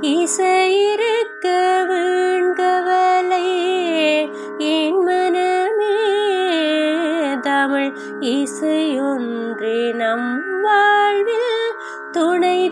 இசையிருக்க வீண்கவலை என் மனமே. தமிழ் இசையொன்றே நம் வாழ்வில் துணை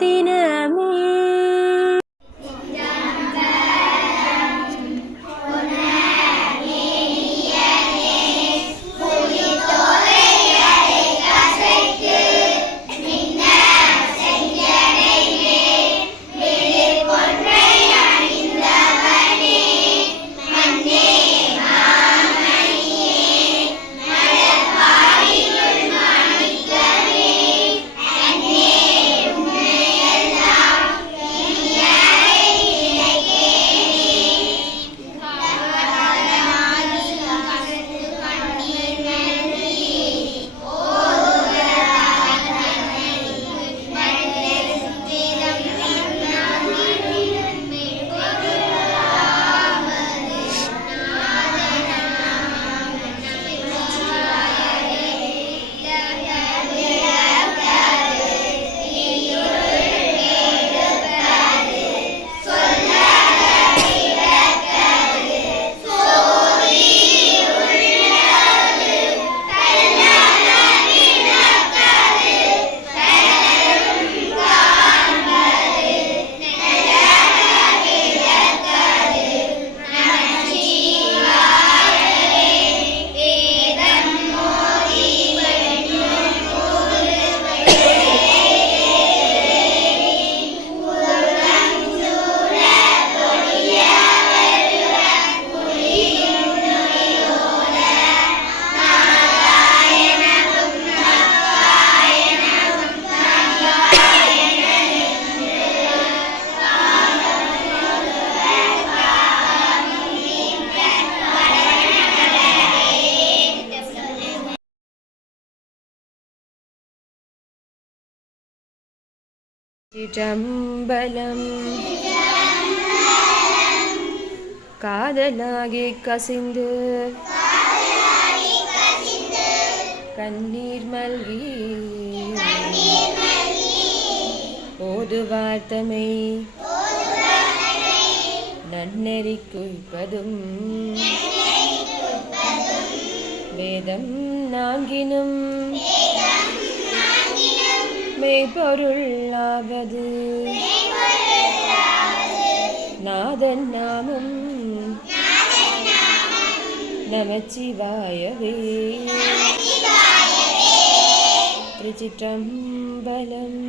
சிற்றம்பலம் காதலாகி கசிந்து. கண்ணீர் மல்கி. ஓது வார்த்தமை. நன்னெறி குய்ப்பதும் வேதம் நான்கினும் மெய்ப்பொருளாவது நாதன் நாமம் நமச்சிவாயவே திருச்சிற்றம்பலம்